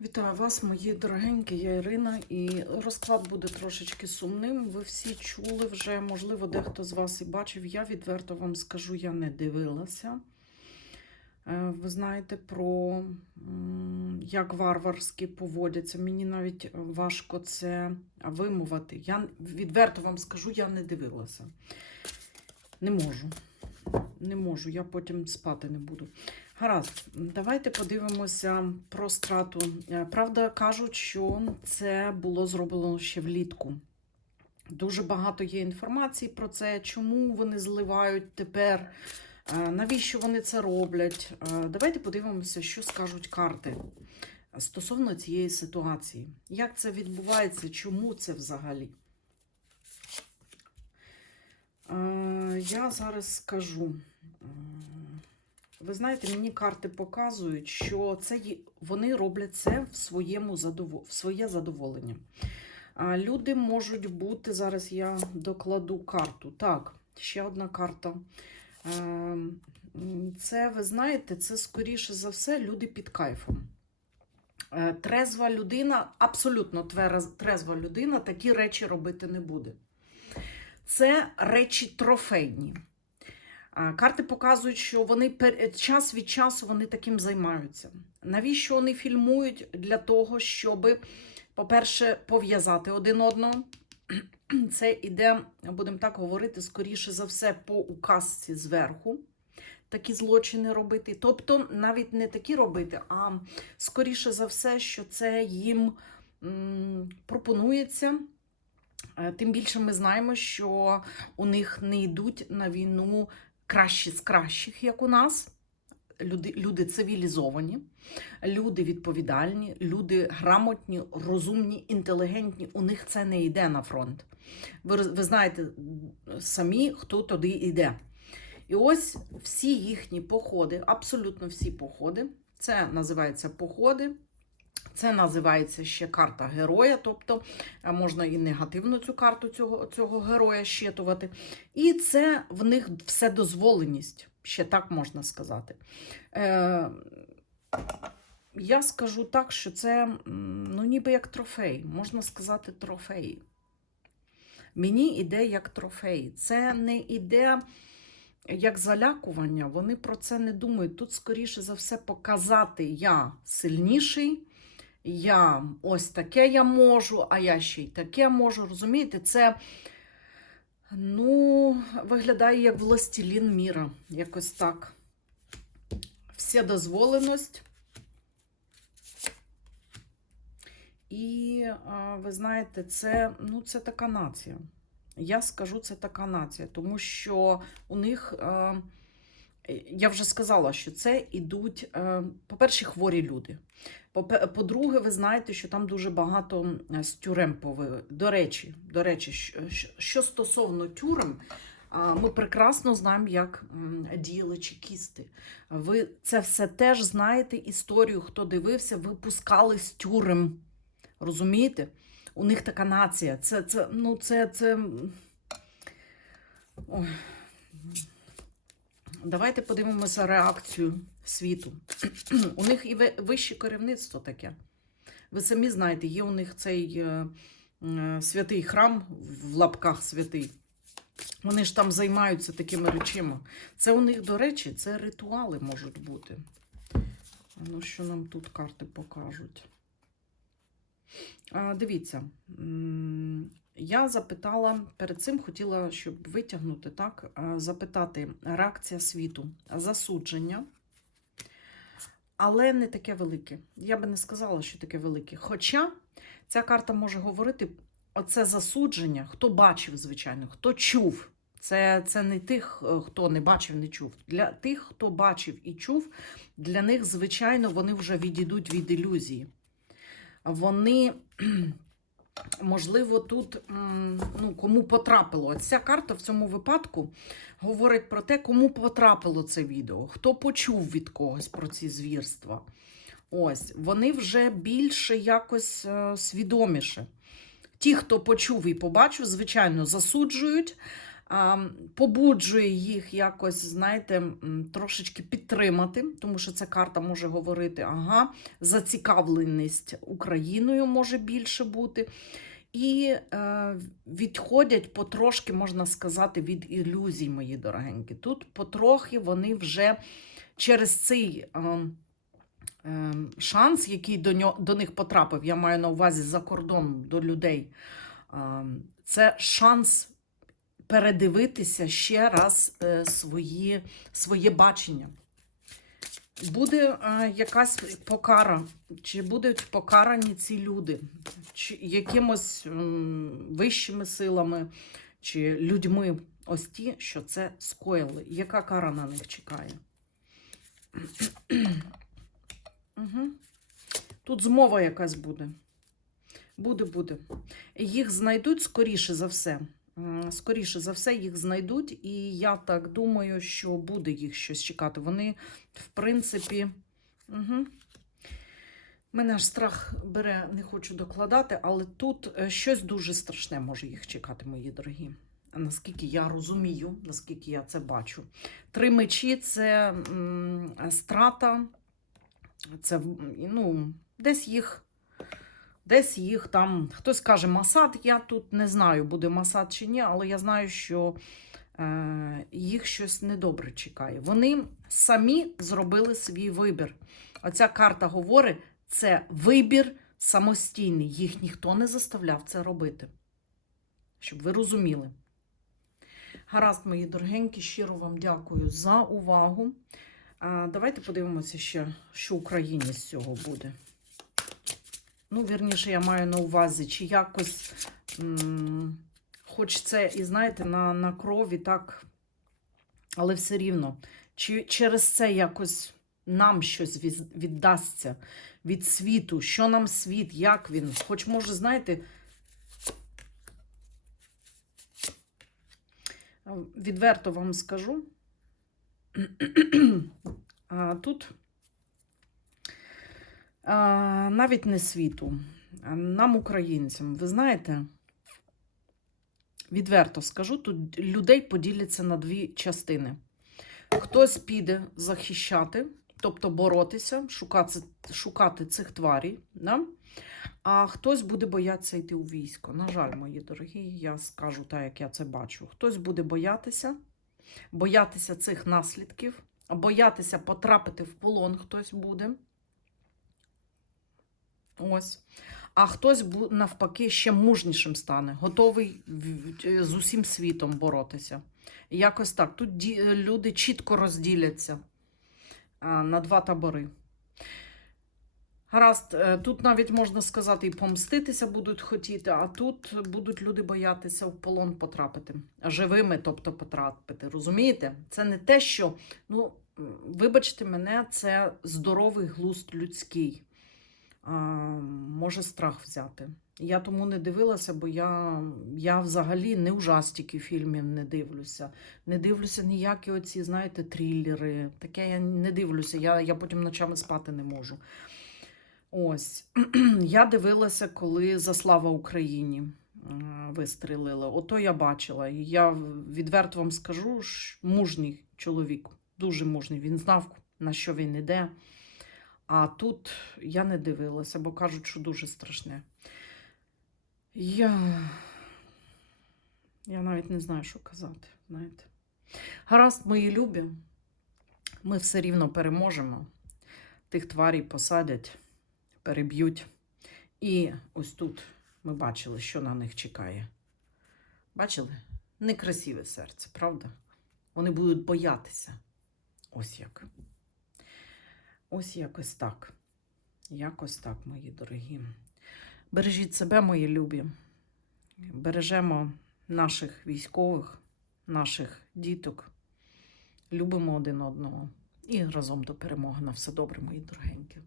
Вітаю вас, мої дорогенькі, я Ірина, і розклад буде трошечки сумним. Ви всі чули вже, можливо, дехто з вас і бачив. Я відверто вам скажу, я не дивилася. Е, Ви знаєте про як варварськи поводяться. Мені навіть важко це вимовити. Я відверто вам скажу, я не дивилася. Не можу. Не можу, я потім спати не буду. Гаразд, давайте подивимося про страту. Е, Правда, кажуть, що це було зроблено ще влітку. Дуже багато є інформації про це, чому вони зливають тепер, е, навіщо вони це роблять. Е, Давайте подивимося, що скажуть карти стосовно цієї ситуації. Як це відбувається, чому це взагалі? Я зараз скажу. Ви знаєте, мені карти показують, що це вони роблять це в своєму задово... в своє задоволення. А люди можуть бути, зараз я докладу карту. Так, ще одна карта. Це, ви знаєте, це скоріше за все люди під кайфом. Е, Трезва людина, абсолютно трезва людина, такі речі робити не буде. Це речі трофейні. Карти показують, що вони час від часу вони таким займаються. Навіщо вони фільмують? Для того, щоб, по-перше, пов'язати один одного. Це іде, будемо так говорити, скоріше за все, по указці зверху. Такі злочини робити. Тобто, навіть не такі робити, а скоріше за все, що це їм пропонується. Е, Тим більше ми знаємо, що у них не йдуть на війну кращі з кращих, як у нас. Люди, люди цивілізовані, люди відповідальні, люди грамотні, розумні, інтелігентні. У них це не йде на фронт. Ви, ви знаєте самі, хто туди йде. І ось всі їхні походи, абсолютно всі походи, це називається походи. Це називається ще карта героя, тобто е, можна і негативно цю карту цього, цього героя щитувати. І це в них вседозволеність, ще так можна сказати. Е, я скажу так, що це ну, ніби як трофей, можна сказати, трофей. Мені іде як трофей. Це не іде як залякування, вони про це не думають. Тут, скоріше за все, показати я сильніший. Я ось таке я можу, а я ще й таке можу. Розумієте, це ну, виглядає як властелін міра. Якось так. Вседозволеність. І ви знаєте, це, ну, це така нація. Я скажу, це така нація, тому що у них. Я вже сказала, що це ідуть, е, по-перше, хворі люди. По-друге, ви знаєте, що там дуже багато з тюрем пови. До речі, до речі, що стосовно тюрем, ми прекрасно знаємо, як діяли чекісти. Ви це все теж знаєте історію, хто дивився, випускали з тюрем. Розумієте? У них така нація. Це, це, ну, це, це... Ой. Давайте подивимося реакцію світу. у них і вище керівництво таке. Ви самі знаєте, є у них цей е, е, святий храм в лапках святий. Вони ж там займаються такими речима. Це у них, до речі, це ритуали можуть бути. Ну, що нам тут карти покажуть? А, дивіться, я запитала, перед цим хотіла, щоб витягнути, так, запитати реакція світу, засудження, але не таке велике. Я би не сказала, що таке велике. Хоча ця карта може говорити, оце засудження, хто бачив, звичайно, хто чув. Це, це не тих, е, хто не бачив, не чув. Для тих, хто бачив і чув, для них, звичайно, вони вже відійдуть від ілюзії. Вони можливо, тут ну, кому потрапило. От Ця карта в цьому випадку говорить про те, кому потрапило це відео, хто почув від когось про ці звірства. Ось, вони вже більше якось е, свідоміше. Ті, хто почув і побачив, звичайно, засуджують. Побуджує їх якось, знаєте, трошечки підтримати, тому що ця карта може говорити, ага, зацікавленість Україною може більше бути. І е, відходять потрошки, можна сказати, від ілюзій, мої дорогенькі. Тут потрохи вони вже через цей е, е, шанс, який до, нього, до них потрапив, я маю на увазі за кордон до людей. е, це шанс передивитися ще раз е, свої, своє бачення. Буде е, якась покара, чи будуть покарані ці люди, чи якимось вищими силами, чи людьми, ось ті, що це скоїли. Яка кара на них чекає? угу. Тут змова якась буде. Буде, буде. Їх знайдуть скоріше за все. Скоріше за все, їх знайдуть, і я так думаю, що буде їх щось чекати. Вони, в принципі, угу. мене аж страх бере, не хочу докладати, але тут е, щось дуже страшне може їх чекати, мої дорогі. Наскільки я розумію, наскільки я це бачу. Три мечі це м, страта, це ну, десь їх. Десь їх там, хтось каже Масад, я тут не знаю, буде Масад чи ні, але я знаю, що е, їх щось недобре чекає. Вони самі зробили свій вибір. Оця карта говорить, це вибір самостійний. Їх ніхто не заставляв це робити. Щоб ви розуміли. Гаразд, мої дорогенькі, щиро вам дякую за увагу. Давайте подивимося ще, що Україні з цього буде. Ну, вірніше, я маю на увазі, чи якось, м, хоч це, і знаєте, на, на крові так, але все рівно, чи через це якось нам щось віддасться від світу, що нам світ, як він, хоч може, знаєте, відверто вам скажу, тут навіть не світу, нам, українцям. Ви знаєте, відверто скажу, тут людей поділяться на дві частини. Хтось піде захищати, тобто боротися, шукати, шукати цих тварів, да? а хтось буде боятися йти у військо. На жаль, мої дорогі, я скажу так, як я це бачу. Хтось буде боятися, боятися цих наслідків, боятися потрапити в полон хтось буде. Ось. А хтось навпаки ще мужнішим стане, готовий з усім світом боротися. Якось так. Тут люди чітко розділяться на два табори. Гаразд, е, тут навіть можна сказати, і помститися будуть хотіти, а тут будуть люди боятися в полон потрапити. Живими, тобто потрапити. Розумієте? Це не те, що, ну, вибачте мене, це здоровий глузд людський може страх взяти. Я тому не дивилася, бо я, я взагалі не ужастики фільмів не дивлюся. Не дивлюся ніякі оці, знаєте, трилери. Таке я не дивлюся, я, я потім ночами спати не можу. Ось. Я дивилася, коли за слава Україні е, вистрілили. Ото я бачила. І я відверто вам скажу, мужній чоловік, дуже мужній. Він знав, на що він іде. А тут я не дивилася, бо кажуть, що дуже страшне. Я, я навіть не знаю, що казати. знаєте. Гаразд, мої любі, ми все рівно переможемо. Тих тварій посадять, переб'ють. І ось тут ми бачили, що на них чекає. Бачили? Некрасиве серце, правда? Вони будуть боятися. Ось як. Ось якось так. Якось так, мої дорогі. Бережіть себе, мої любі. Бережемо наших військових, наших діток. Любимо один одного і разом до перемоги. На все добре, мої дорогенькі.